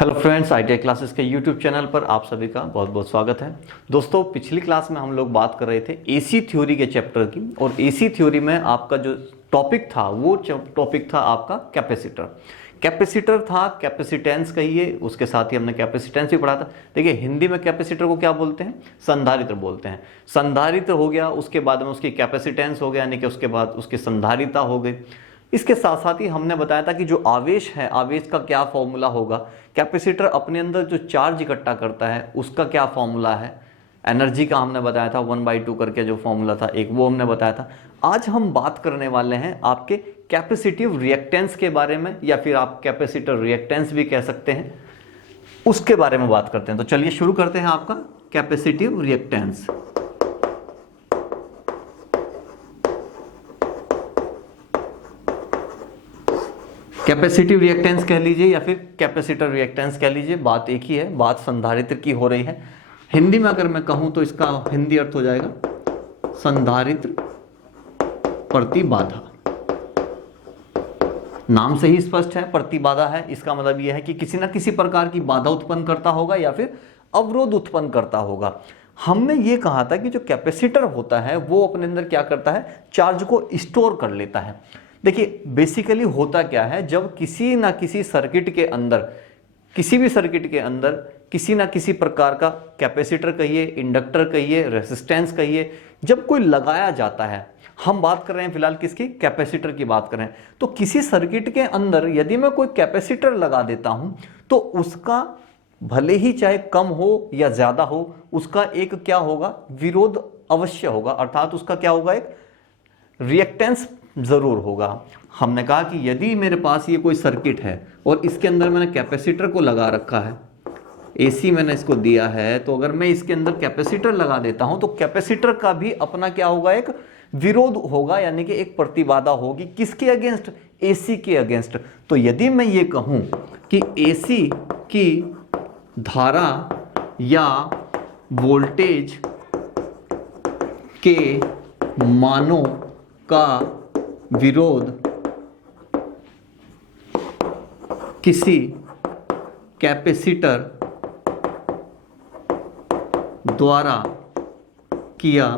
Hello friends, ITI classes के YouTube channel पर आप सभी का बहुत बहुत स्वागत है। दोस्तों, पिछली क्लास में हम लोग बात कर रहे थे एसी थ्योरी के चैप्टर की, और एसी थ्योरी में आपका जो टॉपिक था वो टॉपिक था आपका कैपेसिटर। कैपेसिटर था, कैपेसिटेंस कहिए, उसके साथ ही हमने कैपेसिटेंस भी पढ़ा था। देखिए, हिंदी में कैपेसिटर को क्या बोलते हैं? संधारित्र बोलते हैं। संधारित्र हो गया, उसके बाद में उसकी कैपेसिटेंस हो गया, यानी कि उसके बाद उसकी संधारिता हो गई। इसके साथ साथ ही हमने बताया था कि जो आवेश है, आवेश का क्या फॉर्मूला होगा, कैपेसिटर अपने अंदर जो चार्ज इकट्ठा करता है उसका क्या फॉर्मूला है, एनर्जी का हमने बताया था 1/2 करके जो फॉर्मूला था एक, वो हमने बताया था। आज हम बात करने वाले हैं आपके कैपेसिटिव रिएक्टेंस के बारे में, या फिर आप कैपेसिटर रिएक्टेंस भी कह सकते हैं, उसके बारे में बात करते हैं। तो चलिए शुरू करते हैं आपका कैपेसिटिव रिएक्टेंस। कैपेसिटिव रिएक्टेंस कह लीजिए या फिर कैपेसिटर रिएक्टेंस कह लीजिए, बात एक ही है, बात संधारित्र की हो रही है। हिंदी में अगर मैं कहूं तो इसका हिंदी अर्थ हो जाएगा संधारित्र प्रतिबाधा। नाम से ही स्पष्ट है, प्रतिबाधा है, इसका मतलब यह है कि किसी ना किसी प्रकार की बाधा उत्पन्न करता होगा या फिर अवरोध उत्पन्न करता होगा। हमने ये कहा था कि जो कैपेसिटर होता है वो अपने अंदर क्या करता है, चार्ज को स्टोर कर लेता है। देखिए, बेसिकली होता क्या है, जब किसी ना किसी सर्किट के अंदर, किसी भी सर्किट के अंदर किसी ना किसी प्रकार का कैपेसिटर कहिए, इंडक्टर कहिए, रेसिस्टेंस कहिए, जब कोई लगाया जाता है, हम बात कर रहे हैं फिलहाल किसकी, कैपेसिटर की बात कर रहे हैं, तो किसी सर्किट के अंदर यदि मैं कोई कैपेसिटर लगा देता हूं तो उसका भले ही चाहे कम हो या ज्यादा हो, उसका एक क्या होगा, विरोध अवश्य होगा, अर्थात उसका क्या होगा, एक रिएक्टेंस जरूर होगा। हमने कहा कि यदि मेरे पास ये कोई सर्किट है और इसके अंदर मैंने कैपेसिटर को लगा रखा है, एसी मैंने इसको दिया है, तो अगर मैं इसके अंदर कैपेसिटर लगा देता हूं तो कैपेसिटर का भी अपना क्या होगा, एक विरोध होगा, यानी कि एक प्रतिबाधा होगी। किसके अगेंस्ट? एसी के अगेंस्ट। तो यदि मैं ये कहूं कि एसी की धारा या वोल्टेज के मानों का विरोध किसी कैपेसिटर द्वारा किया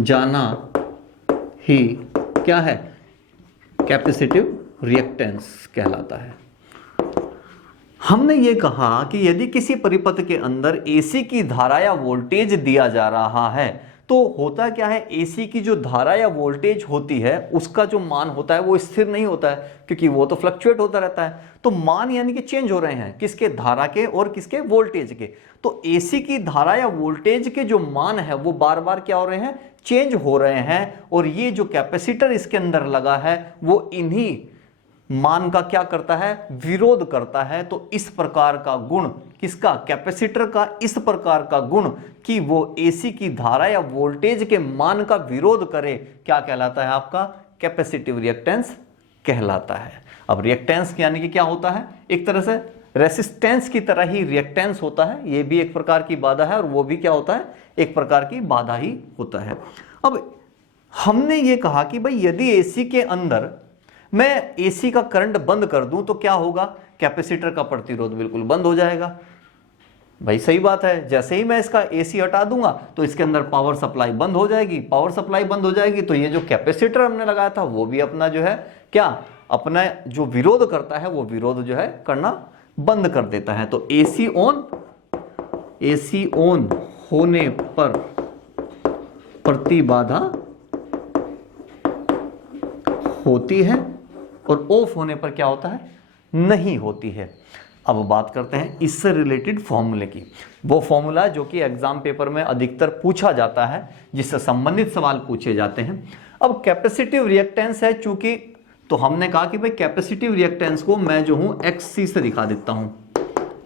जाना ही क्या है, कैपेसिटिव रिएक्टेंस कहलाता है। हमने ये कहा कि यदि किसी परिपथ के अंदर एसी की धारा या वोल्टेज दिया जा रहा है तो होता क्या है, एसी की जो धारा या वोल्टेज होती है उसका जो मान होता है वो स्थिर नहीं होता है, क्योंकि वो तो फ्लक्चुएट होता रहता है। तो मान यानी कि चेंज हो रहे हैं, किसके, धारा के और किसके, वोल्टेज के। तो एसी की धारा या वोल्टेज के जो मान है वो बार बार क्या हो रहे हैं, चेंज हो रहे हैं, और ये जो कैपेसिटर इसके अंदर लगा है वो इन्हीं मान का क्या करता है, विरोध करता है। तो इस प्रकार का गुण किसका, कैपेसिटर का, इस प्रकार का गुण कि वो एसी की धारा या वोल्टेज के मान का विरोध करे, क्या कहलाता है, आपका कैपेसिटिव रिएक्टेंस कहलाता है। अब रिएक्टेंस यानी कि क्या होता है, एक तरह से रेसिस्टेंस की तरह ही रिएक्टेंस होता है, ये भी एक प्रकार की बाधा है और वो भी क्या होता है, एक प्रकार की बाधा ही होता है। अब हमने ये कहा कि भाई यदि एसी के अंदर मैं एसी का करंट बंद कर दूं तो क्या होगा, कैपेसिटर का प्रतिरोध बिल्कुल बंद हो जाएगा। भाई सही बात है, जैसे ही मैं इसका एसी हटा दूंगा तो इसके अंदर पावर सप्लाई बंद हो जाएगी, पावर सप्लाई बंद हो जाएगी तो ये जो कैपेसिटर हमने लगाया था वो भी अपना जो है क्या, अपना जो विरोध करता है वो विरोध जो है करना बंद कर देता है। तो एसी ऑन होने पर प्रतिबाधा होती है और ऑफ होने पर क्या होता है, नहीं होती है। अब बात करते हैं इससे रिलेटेड फॉर्मूले की। वो फॉर्मूला जो कि एग्जाम पेपर में अधिकतर पूछा जाता है, जिससे संबंधित सवाल पूछे जाते हैं। अब कैपेसिटिव रिएक्टेंस है चूंकि, तो हमने कहा कि भाई कैपेसिटिव रिएक्टेंस को मैं जो हूं XC से दिखा देता हूं,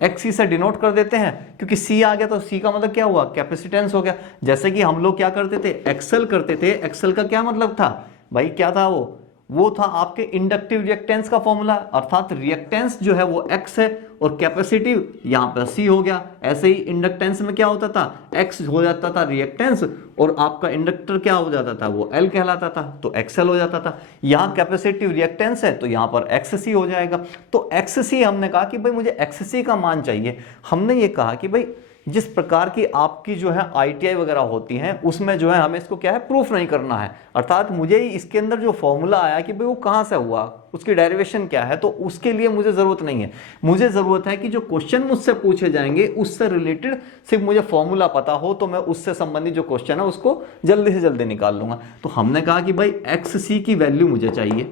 XC से डिनोट कर देते हैं, क्योंकि C आ गया तो C का मतलब क्या हुआ, कैपेसिटेंस हो गया। जैसे कि हम लोग क्या करते थे, एक्सेल करते थे, एक्सेल का क्या मतलब था भाई, क्या था वो, वो था आपके इंडक्टिव रिएक्टेंस का फॉर्मूला, अर्थात रिएक्टेंस जो है वो x है और कैपेसिटिव यहाँ पर c हो गया। ऐसे ही इंडक्टेंस में क्या होता था, x हो जाता था रिएक्टेंस और आपका इंडक्टर क्या हो जाता था, वो L कहलाता था, तो XL हो जाता था। यहाँ कैपेसिटिव रिएक्टेंस है तो यहाँ पर XC हो जाएगा। तो XC हमने कहा कि भाई मुझे XC का मान चाहिए। हमने ये कहा कि भाई जिस प्रकार की आपकी जो है ITI वगैरह होती हैं उसमें जो है हमें इसको क्या है, प्रूफ नहीं करना है, अर्थात मुझे इसके अंदर जो फॉर्मूला आया कि भाई वो कहाँ से हुआ, उसकी डेरिवेशन क्या है, तो उसके लिए मुझे ज़रूरत नहीं है। मुझे ज़रूरत है कि जो क्वेश्चन मुझसे पूछे जाएंगे उससे रिलेटेड सिर्फ मुझे फॉर्मूला पता हो तो मैं उससे संबंधित जो क्वेश्चन है उसको जल्दी से जल्दी निकाल लूँगा। तो हमने कहा कि भाई XC की वैल्यू मुझे चाहिए।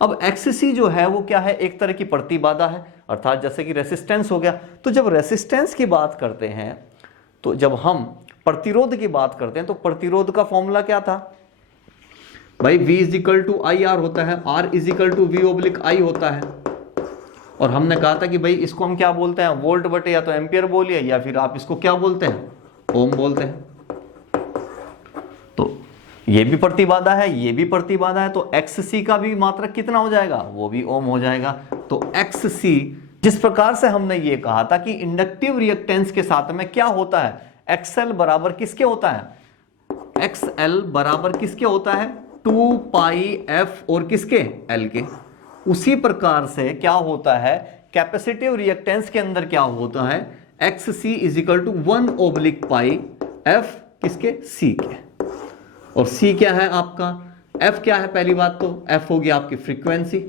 अब XC जो है वो क्या है, एक तरह की प्रतिबाधा है, अर्थात जैसे कि रेसिस्टेंस हो गया। तो जब रेसिस्टेंस की बात करते हैं, तो जब हम प्रतिरोध की बात करते हैं तो प्रतिरोध का फॉर्मूला क्या था भाई, V is equal to I R होता है, R is equal to V oblique I होता है। और हमने कहा था कि भाई इसको हम क्या बोलते हैं, वोल्ट बटे या तो एम्पियर बोलिए या फिर आप इसको क्या बोलते हैं, ओम बोलते हैं। तो ये भी प्रतिबाधा है, ये भी प्रतिबाधा है, तो XC का भी मात्रक कितना हो जाएगा, वो भी ओम हो जाएगा। तो XC, जिस प्रकार से हमने ये कहा था कि इंडक्टिव रिएक्टेंस के साथ में क्या होता है, XL बराबर किसके होता है, XL बराबर किसके होता है, 2 पाई f और किसके, L के। उसी प्रकार से क्या होता है कैपेसिटिव रिएक्टेंस के अंदर क्या होता है, XC is equal to 1 oblique pi f किसके, C के। और C क्या है आपका, F क्या है, पहली बात तो F होगी आपकी फ्रीक्वेंसी,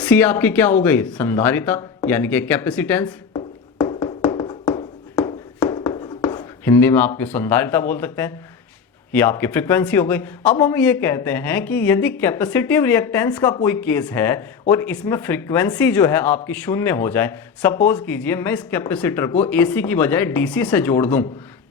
C आपकी क्या हो गई, संधारिता यानी कि कैपेसिटेंस, हिंदी में आपकी संधारिता बोल सकते हैं, ये आपकी फ्रीक्वेंसी हो गई। अब हम ये कहते हैं कि यदि कैपेसिटिव रिएक्टेंस का कोई केस है और इसमें फ्रीक्वेंसी जो है आपकी शून्य हो जाए, सपोज कीजिए मैं इस कैपेसिटर को AC की बजाय DC से जोड़ दूं,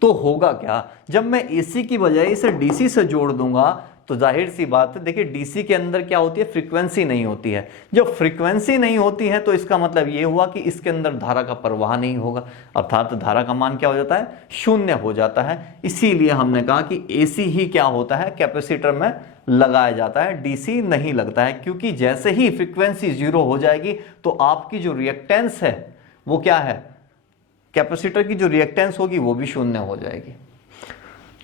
तो होगा क्या, जब मैं AC की बजाय इसे DC से जोड़ दूंगा तो जाहिर सी बात है, देखिए DC के अंदर क्या होती है, फ्रीक्वेंसी नहीं होती है। जब फ्रीक्वेंसी नहीं होती है तो इसका मतलब ये हुआ कि इसके अंदर धारा का प्रवाह नहीं होगा, अर्थात धारा का मान क्या हो जाता है, शून्य हो जाता है। इसीलिए हमने कहा कि AC ही क्या होता है, कैपेसिटर में लगाया जाता है, DC नहीं लगता है, क्योंकि जैसे ही फ्रीक्वेंसी 0 हो जाएगी तो आपकी जो रिएक्टेंस है वो क्या है, कैपेसिटर की जो रिएक्टेंस होगी वो भी शून्य हो जाएगी।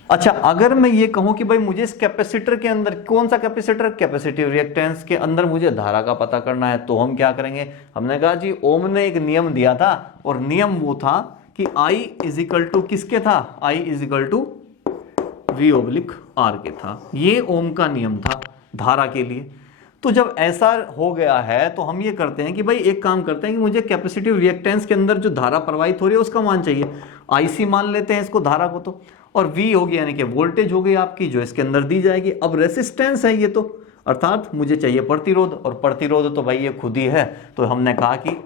अच्छा, अगर मैं ये कहूं कि भाई मुझे इस कैपेसिटर के अंदर, कौन सा कैपेसिटर, कैपेसिटिव रिएक्टेंस के अंदर मुझे धारा का पता करना है, तो हम क्या करेंगे, हमने कहा जी ओम ने एक नियम दिया था और नियम वो था कि I इजिकल टू किसके था, I is equal to V oblique R के था। ये ओम का नियम था धारा के लिए। तो जब ऐसा हो गया है तो हम ये करते हैं कि भाई एक काम करते हैं कि मुझे कैपेसिटिव रिएक्टेंस के अंदर जो धारा प्रवाहित हो रही है उसका मान चाहिए, IC मान लेते हैं इसको धारा को, तो और V होगी यानी कि वोल्टेज हो गई आपकी जो इसके अंदर दी जाएगी। अब रेसिस्टेंस है ये, तो अर्थात मुझे चाहिए प्रतिरोध, और प्रतिरोध तो भाई ये खुद ही है, तो हमने कहा कि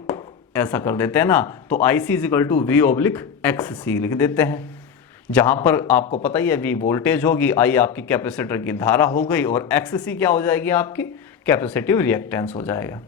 ऐसा कर देते हैं ना, तो IC is equal to V oblique XC लिख देते हैं, जहां पर आपको पता ही है V वोल्टेज होगी, I आपकी कैपेसिटर की धारा हो गई और XC क्या हो जाएगी, आपकी कैपेसिटिव रिएक्टेंस हो जाएगा।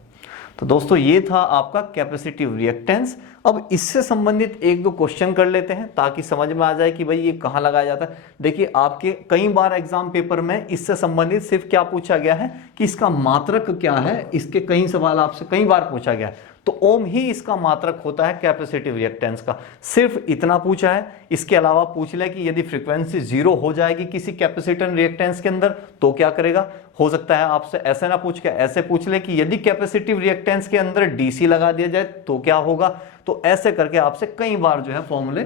तो दोस्तों ये था आपका कैपेसिटिव रिएक्टेंस। अब इससे संबंधित एक दो क्वेश्चन कर लेते हैं ताकि समझ में आ जाए कि भाई ये कहाँ लगाया जाता है। देखिए आपके कई बार एग्जाम पेपर में इससे संबंधित सिर्फ क्या पूछा गया है कि इसका मात्रक क्या है, इसके कई सवाल आपसे कई बार पूछा गया है। तो ओम ही इसका मात्रक होता है कैपेसिटिव रिएक्टेंस का, सिर्फ इतना पूछा है। इसके अलावा पूछ ले कि यदि फ्रीक्वेंसी 0 हो जाएगी किसी कैपेसिटर रिएक्टेंस के अंदर तो क्या करेगा। हो सकता है आपसे ऐसे ना पूछ के ऐसे पूछ ले कि यदि कैपेसिटिव रिएक्टेंस के अंदर डीसी लगा दिया जाए तो क्या होगा। तो ऐसे करके आपसे कई बार जो है फॉर्मूले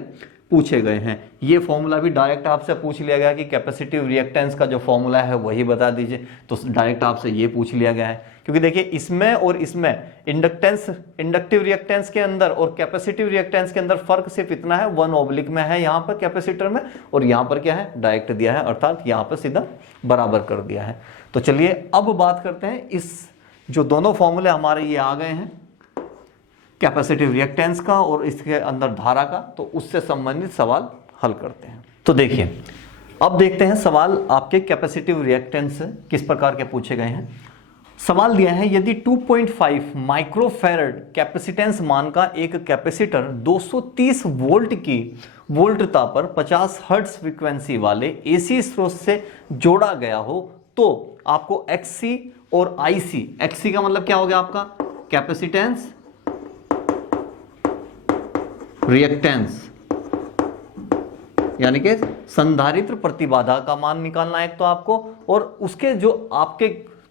पूछे गए हैं। ये फॉर्मूला भी डायरेक्ट आपसे पूछ लिया गया कि कैपेसिटिव रिएक्टेंस का जो फॉर्मूला है वही बता दीजिए, तो डायरेक्ट आपसे ये पूछ लिया गया है। क्योंकि देखिए इसमें और इसमें इंडक्टिव रिएक्टेंस के अंदर और कैपेसिटिव रिएक्टेंस के अंदर फर्क सिर्फ इतना है, 1 ओब्लिक में है यहाँ पर कैपेसिटर में, और यहाँ पर क्या है डायरेक्ट दिया है, अर्थात यहाँ पर सीधा बराबर कर दिया है। तो चलिए अब बात करते हैं इस जो दोनों फॉर्मूले हमारे ये आ गए हैं कैपेसिटिव रिएक्टेंस का और इसके अंदर धारा का, तो उससे संबंधित सवाल हल करते हैं। तो देखिए अब देखते हैं सवाल आपके कैपेसिटिव रिएक्टेंस किस प्रकार के पूछे गए हैं। सवाल दिया है यदि 2.5 माइक्रोफैरड कैपेसिटेंस मान का एक कैपेसिटर 230 वोल्ट की वोल्टता पर 50 हर्ट्ज फ्रीक्वेंसी वाले एसी स्रोत से जोड़ा गया हो तो आपको XC और IC, XC का मतलब क्या हो गया आपका कैपेसिटेंस, रिएक्टेंस यानी कि संधारित्र प्रतिबाधा का मान निकालना है एक तो आपको, और उसके जो आपके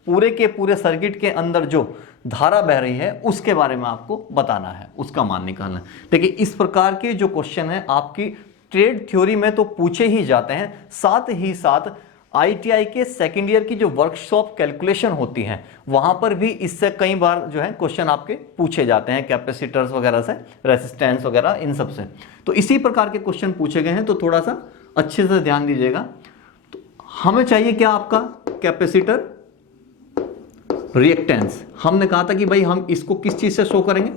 पूरे के पूरे सर्किट के अंदर जो धारा बह रही है उसके बारे में आपको बताना है, उसका मान निकालना है। देखिए इस प्रकार के जो क्वेश्चन है आपकी ट्रेड थ्योरी में तो पूछे ही जाते हैं, साथ ही साथ ITI के सेकेंड ईयर की जो वर्कशॉप कैलकुलेशन होती है वहां पर भी इससे कई बार जो है क्वेश्चन आपके पूछे जाते हैं, कैपेसिटर्स वगैरह से, रेसिस्टेंस वगैरह इन सब से। तो इसी प्रकार के क्वेश्चन पूछे गए हैं, तो थोड़ा सा अच्छे से ध्यान दीजिएगा। तो हमें चाहिए क्या आपका कैपेसिटर रिएक्टेंस। हमने कहा था कि भाई हम इसको किस चीज से शो करेंगे,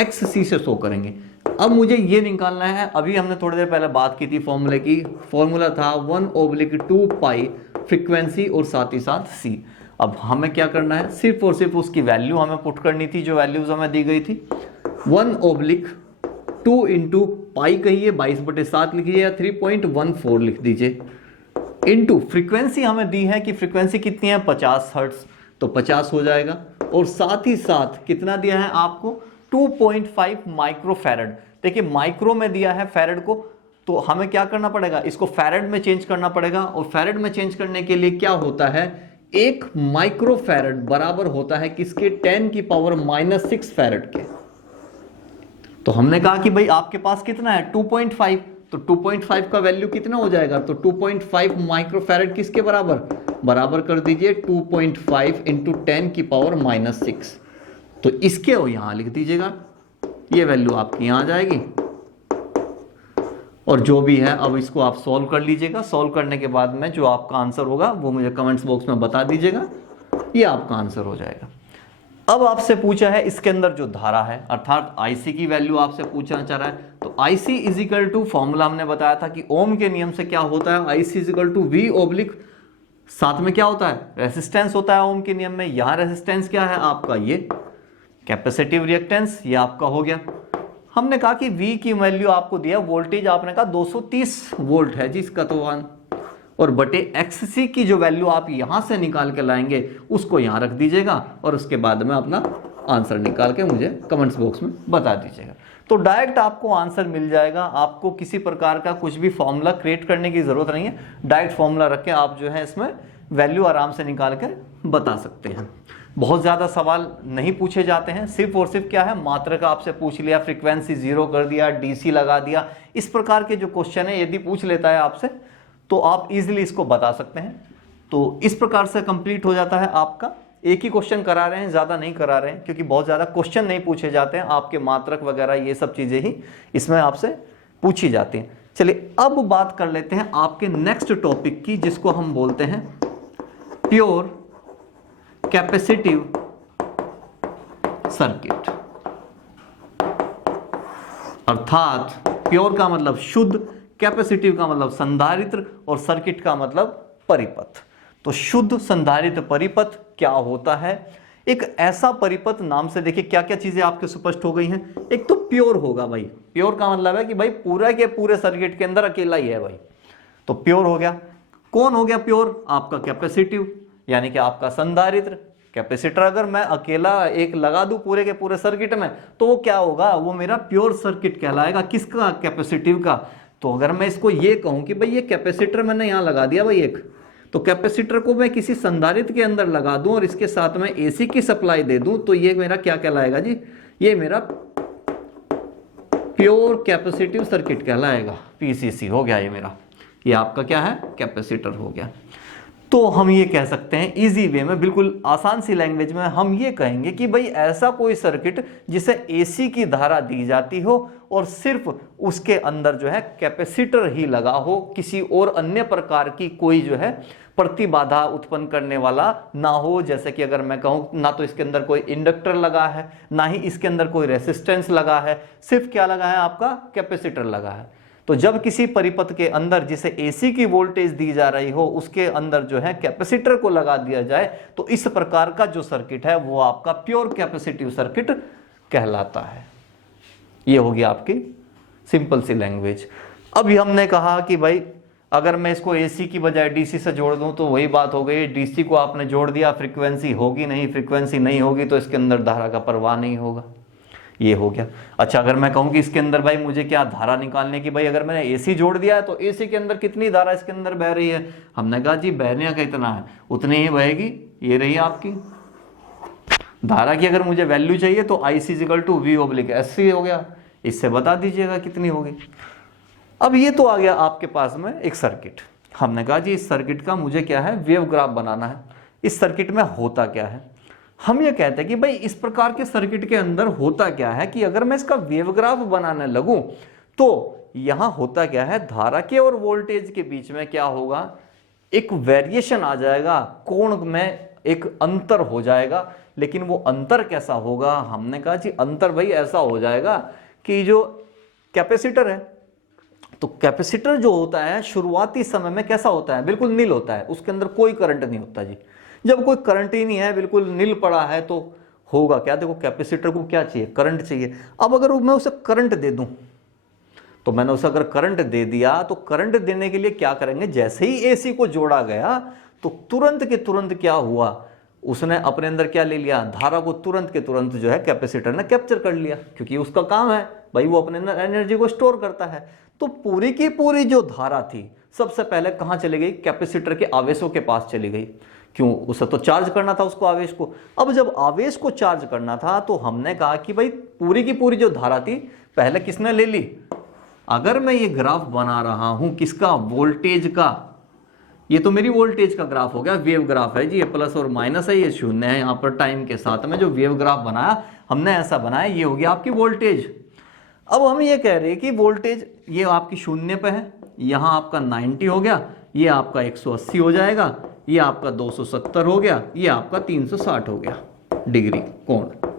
XC से शो करेंगे। अब मुझे ये निकालना है, अभी हमने थोड़ी देर पहले बात की थी फॉर्मूले की, फॉर्मूला था 1/2 पाई फ्रीक्वेंसी और साथ ही साथ C। अब हमें क्या करना है, सिर्फ और सिर्फ उसकी वैल्यू हमें पुट करनी थी जो वैल्यूज हमें दी गई थी। 1/2 इंटू पाई कहिए 22/7 लिखिए या 3.14 लिख दीजिए, इंटू फ्रीक्वेंसी हमें दी है कि फ्रीक्वेंसी कितनी है 50 हर्ट्ज, तो 50 हो जाएगा, और साथ ही साथ कितना दिया है आपको 2.5 माइक्रोफैरड। देखिए माइक्रो में दिया है फैरड को, तो हमें क्या करना पड़ेगा, इसको फैरड में चेंज करना पड़ेगा, और फैरड में चेंज करने के लिए क्या होता है, 1 माइक्रोफैरड बराबर होता है किसके, 10⁻⁻6 फैरड के। तो हमने कहा कि भाई आपके पास कितना है 2.5, तो 2.5 का वैल्यू कितना हो जाएगा, तो 2.5 माइक्रोफैरड किसके बराबर कर दीजिए 2.5 इंटू 10⁻⁻6। तो इसके वो यहां लिख दीजिएगा, ये वैल्यू आपकी यहां आ जाएगी, और जो भी है अब इसको आप सॉल्व कर लीजिएगा। सॉल्व करने के बाद में जो आपका आंसर होगा वो मुझे कमेंट्स बॉक्स में बता दीजिएगा, ये आपका आंसर हो जाएगा। अब आपसे पूछा है इसके अंदर जो धारा है अर्थात IC की वैल्यू आपसे पूछना चाह रहा है, तो IC is equal to, formula हमने बताया था कि ओम के नियम से क्या होता है, IC is equal to V/ साथ में क्या होता है, रेसिस्टेंस होता है ओम के नियम में। यहां रेसिस्टेंस क्या है आपका, ये कैपेसिटिव रिएक्टेंस, ये आपका हो गया। हमने कहा कि V की वैल्यू आपको दिया, वोल्टेज आपने कहा 230 वोल्ट है जिसका, तो और बटे XC की जो वैल्यू आप यहां से निकाल के लाएंगे उसको यहां रख दीजिएगा, और उसके बाद में अपना आंसर निकाल के मुझे कमेंट्स बॉक्स में बता दीजिएगा। तो डायरेक्ट आपको आंसर मिल जाएगा, आपको किसी प्रकार का कुछ भी फॉर्मूला क्रिएट करने की जरूरत नहीं है, डायरेक्ट फॉर्मूला रख के आप जो है इसमें वैल्यू आराम से निकाल कर बता सकते हैं। बहुत ज्यादा सवाल नहीं पूछे जाते हैं, सिर्फ और सिर्फ क्या है, मात्रक आपसे पूछ लिया, फ्रीक्वेंसी 0 कर दिया, DC लगा दिया, इस प्रकार के जो क्वेश्चन है यदि पूछ लेता है आपसे तो आप इजीली इसको बता सकते हैं। तो इस प्रकार से कंप्लीट हो जाता है आपका, एक ही क्वेश्चन करा रहे हैं, ज्यादा नहीं करा रहे हैं, क्योंकि बहुत ज्यादा क्वेश्चन नहीं पूछे जाते हैं, आपके मात्रक वगैरह ये सब चीजें ही इसमें आपसे पूछी जाती हैं। चलिए अब बात कर लेते हैं आपके नेक्स्ट टॉपिक की, जिसको हम बोलते हैं प्योर कैपेसिटिव सर्किट, अर्थात प्योर का मतलब शुद्ध, कैपेसिटिव का मतलब संधारित्र, और सर्किट का मतलब परिपथ। तो शुद्ध संधारित्र परिपथ क्या होता है, एक ऐसा परिपथ, नाम से देखिए क्या क्या चीजें आपके स्पष्ट हो गई हैं। एक तो प्योर होगा भाई, प्योर का मतलब है कि भाई पूरा के पूरे सर्किट के अंदर अकेला ही है भाई, तो प्योर हो गया। कौन हो गया प्योर, आपका कैपेसिटिव यानी कि आपका संधारित्र। कैपेसिटर अगर मैं अकेला एक लगा दूं पूरे के पूरे सर्किट में तो वो क्या होगा, वो मेरा प्योर सर्किट कहलाएगा। किसका, कैपेसिटिव का। तो अगर मैं इसको ये कहूं कि भाई ये कैपेसिटर मैंने यहां लगा दिया भाई एक, तो कैपेसिटर को मैं किसी संधारित्र के अंदर लगा दूं और इसके साथ में AC की सप्लाई दे दूं, तो ये मेरा क्या कहलाएगा जी, ये मेरा प्योर कैपेसिटिव सर्किट कहलाएगा, PCC हो गया ये मेरा, ये आपका क्या है, कैपेसिटर हो गया। तो हम ये कह सकते हैं इजी वे में, बिल्कुल आसान सी लैंग्वेज में हम ये कहेंगे कि भाई ऐसा कोई सर्किट जिसे AC की धारा दी जाती हो और सिर्फ उसके अंदर जो है कैपेसिटर ही लगा हो, किसी और अन्य प्रकार की कोई जो है प्रतिबाधा उत्पन्न करने वाला ना हो। जैसे कि अगर मैं कहूं ना तो इसके अंदर कोई इंडक्टर लगा है, ना ही इसके अंदर कोई रेसिस्टेंस लगा है, सिर्फ क्या लगा है, आपका कैपेसिटर लगा है। तो जब किसी परिपथ के अंदर जिसे AC की वोल्टेज दी जा रही हो उसके अंदर जो है कैपेसिटर को लगा दिया जाए, तो इस प्रकार का जो सर्किट है वो आपका प्योर कैपेसिटिव सर्किट कहलाता है। ये होगी आपकी सिंपल सी लैंग्वेज। अभी हमने कहा कि भाई अगर मैं इसको एसी की बजाय डीसी से जोड़ दूं तो वही बात हो गई, डीसी को आपने जोड़ दिया, फ्रीक्वेंसी होगी नहीं, फ्रीक्वेंसी नहीं होगी तो इसके अंदर धारा का प्रवाह नहीं होगा, ये हो गया। अच्छा अगर मैं कहूं कि इसके अंदर भाई मुझे क्या धारा निकालने की, भाई अगर मैंने एसी जोड़ दिया है तो एसी के अंदर कितनी धारा इसके अंदर बह रही है, हमने कहा जी बहने का इतना है, उतनी ही बहेगी, ये रही आपकी धारा की। अगर मुझे वैल्यू चाहिए तो IC = V/SC हो गया, इससे बता दीजिएगा कितनी होगी। अब ये तो आ गया आपके पास में एक सर्किट, हमने कहा जी इस सर्किट का मुझे क्या है, वेव ग्राफ बनाना है। इस सर्किट में होता क्या है, हम ये कहते हैं कि भाई इस प्रकार के सर्किट के अंदर होता क्या है कि अगर मैं इसका वेव ग्राफ बनाने लगूं तो यहां होता क्या है, धारा के और वोल्टेज के बीच में क्या होगा, एक वेरिएशन आ जाएगा, कोण में एक अंतर हो जाएगा। लेकिन वो अंतर कैसा होगा, हमने कहा जी अंतर भाई ऐसा हो जाएगा कि जो कैपेसिटर है, तो कैपेसिटर जो होता है शुरुआती समय में कैसा होता है, बिल्कुल नील होता है, उसके अंदर कोई करंट नहीं होता जी। जब कोई करंट ही नहीं है, बिल्कुल नील पड़ा है, तो होगा क्या, देखो कैपेसिटर को क्या चाहिए, करंट चाहिए। अब अगर मैं उसे करंट दे दूं, तो मैंने उसे अगर करंट दे दिया तो करंट देने के लिए क्या करेंगे, जैसे ही एसी को जोड़ा गया तो तुरंत के तुरंत क्या हुआ, उसने अपने अंदर क्या ले लिया, धारा को तुरंत के तुरंत जो है कैपेसिटर ने कैप्चर कर लिया, क्योंकि उसका काम है भाई वो अपने अंदर एनर्जी को स्टोर करता है। तो पूरी की पूरी जो धारा थी सबसे पहले कहां चली गई, कैपेसिटर के आवेशों के पास चली गई। क्यों, उसे तो चार्ज करना था उसको, आवेश को। अब जब आवेश को चार्ज करना था तो हमने कहा कि भाई पूरी की पूरी जो धारा थी पहले किसने ले ली। अगर मैं ये ग्राफ बना रहा हूं किसका, वोल्टेज का, ये तो मेरी वोल्टेज का ग्राफ हो गया, वेव ग्राफ है जी, ये प्लस और माइनस है, ये शून्य है, यहां पर टाइम के साथ में जो वेव ग्राफ बनाया हमने ऐसा बनाया, ये हो गया आपकी वोल्टेज। अब हम ये कह रहे हैं कि वोल्टेज ये आपकी शून्य पे है, यहां आपका 90 हो गया, ये आपका 180 हो जाएगा, ये आपका 270 हो गया, ये आपका 360 हो गया डिग्री कोण।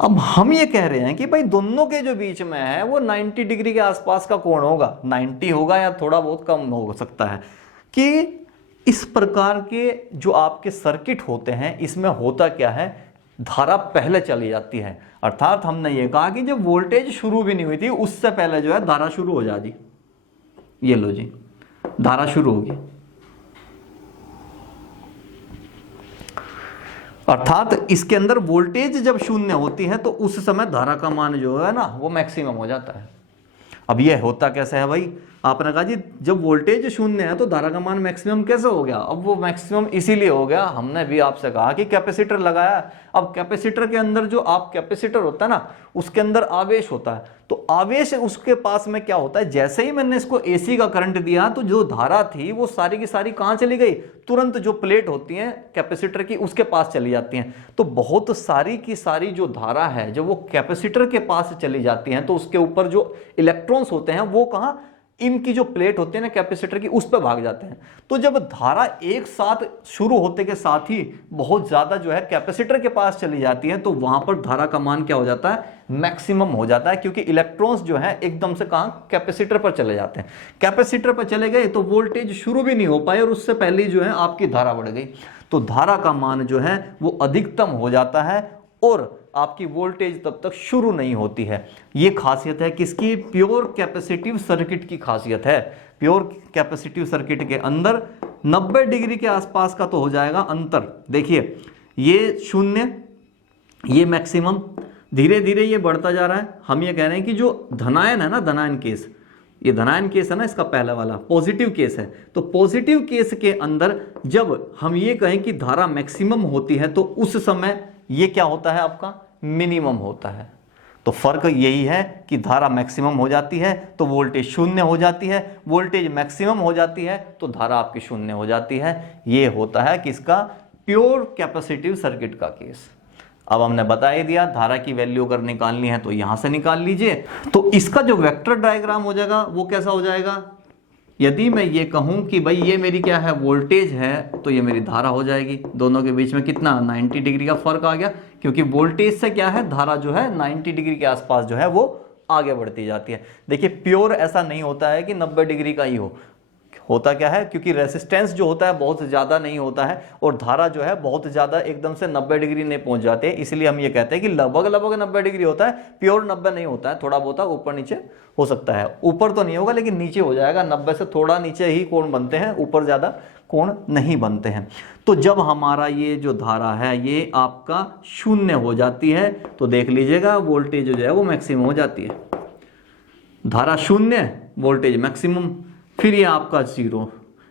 अब हम ये कह रहे हैं कि भाई दोनों के जो बीच में है वो 90 डिग्री के आसपास का कोण होगा, 90 होगा या थोड़ा बहुत कम हो सकता है। कि इस प्रकार के जो आपके सर्किट होते हैं इसमें होता क्या है, धारा पहले चली जाती है। अर्थात हमने ये कहा कि जब वोल्टेज शुरू भी नहीं हुई थी उससे पहले जो है धारा शुरू हो जाती, ये लो जी धारा शुरू होगी। अर्थात इसके अंदर वोल्टेज जब शून्य होती है तो उस समय धारा का मान जो है ना वो मैक्सिमम हो जाता है। अब ये होता कैसे है भाई, आपने कहा जी जब वोल्टेज शून्य है तो धारा का मान मैक्सिमम कैसे हो गया। अब वो मैक्सिमम इसीलिए हो गया, हमने भी आपसे कहा कि कैपेसिटर लगाया। अब कैपेसिटर के अंदर जो आप कैपेसिटर होता है ना उसके अंदर आवेश होता है, तो आवेश उसके पास में क्या होता है, जैसे ही मैंने इसको एसी का करंट दिया तो जो धारा थी वो सारी की सारी कहां चली गई, तुरंत जो प्लेट होती है कैपेसिटर की उसके पास चली जाती हैं। तो बहुत सारी की सारी जो धारा है जब वो कैपेसिटर के पास चली जाती हैं तो उसके ऊपर जो इलेक्ट्रॉन्स होते हैं वो कहां, इनकी जो प्लेट होती है ना कैपेसिटर की उस पर भाग जाते हैं। तो जब धारा एक साथ शुरू होते के साथ ही बहुत ज्यादा जो है कैपेसिटर के पास चली जाती है तो वहां पर धारा का मान क्या हो जाता है, मैक्सिमम हो जाता है, क्योंकि इलेक्ट्रॉन्स जो है एकदम से कहां, कैपेसिटर पर चले जाते हैं। कैपेसिटर पर चले गए तो वोल्टेज शुरू भी नहीं हो पाए और उससे पहले जो है आपकी धारा बढ़ गई, तो धारा का मान जो है वो अधिकतम हो जाता है और आपकी वोल्टेज तब तक शुरू नहीं होती है। ये खासियत है किसकी, प्योर कैपेसिटिव सर्किट की खासियत है। प्योर कैपेसिटिव सर्किट के अंदर 90 डिग्री के आसपास का तो हो जाएगा अंतर। देखिए ये शून्य, ये मैक्सिमम, धीरे धीरे ये बढ़ता जा रहा है। हम ये कह रहे हैं कि जो धनायन है ना, धनायन केस, ये धनायन केस है ना इसका पहला वाला, पॉजिटिव केस है। तो पॉजिटिव केस के अंदर जब हम ये कहें कि धारा मैक्सिमम होती है तो उस समय ये क्या होता है, आपका मिनिमम होता है। तो फर्क यही है कि धारा मैक्सिमम हो जाती है तो वोल्टेज शून्य हो जाती है, वोल्टेज मैक्सिमम हो जाती है तो धारा आपकी शून्य हो जाती है। ये होता है किसका, प्योर कैपेसिटिव सर्किट का केस। अब हमने बता ही दिया धारा की वैल्यू अगर निकालनी है तो यहां से निकाल लीजिए। तो इसका जो वेक्टर डायग्राम हो जाएगा वो कैसा हो जाएगा, यदि मैं ये कहूं कि भाई ये मेरी क्या है, वोल्टेज है, तो ये मेरी धारा हो जाएगी। दोनों के बीच में कितना, 90 डिग्री का फर्क आ गया, क्योंकि वोल्टेज से क्या है, धारा जो है 90 डिग्री के आसपास जो है वो आगे बढ़ती जाती है। देखिए प्योर ऐसा नहीं होता है कि 90 डिग्री का ही होता क्या है, क्योंकि रेसिस्टेंस जो होता है बहुत ज़्यादा नहीं होता है और धारा जो है बहुत ज़्यादा एकदम से 90 डिग्री नहीं पहुंच जाते, इसलिए हम ये कहते हैं कि लगभग लगभग 90 डिग्री होता है, प्योर 90 नहीं होता है, थोड़ा बहुत ऊपर नीचे हो सकता है। ऊपर तो नहीं होगा लेकिन नीचे हो जाएगा, 90 से थोड़ा नीचे ही कोण बनते हैं, ऊपर ज़्यादा कोण नहीं बनते हैं। तो जब हमारा ये जो धारा है ये आपका शून्य हो जाती है तो देख लीजिएगा वोल्टेज जो है वो मैक्सिमम हो जाती है। धारा शून्य, वोल्टेज मैक्सिमम, फिर ये आपका जीरो।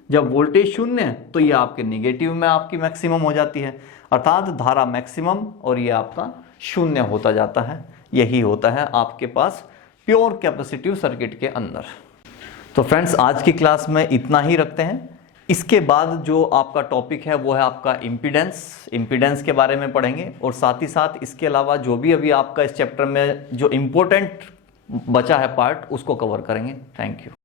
जब वोल्टेज शून्य है तो ये आपके निगेटिव में आपकी मैक्सिमम हो जाती है, अर्थात धारा मैक्सिमम और ये आपका शून्य होता जाता है। यही होता है आपके पास प्योर कैपेसिटिव सर्किट के अंदर। तो फ्रेंड्स आज की क्लास में इतना ही रखते हैं। इसके बाद जो आपका टॉपिक है वो है आपका इम्पीडेंस के बारे में पढ़ेंगे और साथ ही साथ इसके अलावा जो भी अभी आपका इस चैप्टर में जो इम्पोर्टेंट बचा है पार्ट उसको कवर करेंगे। Thank you.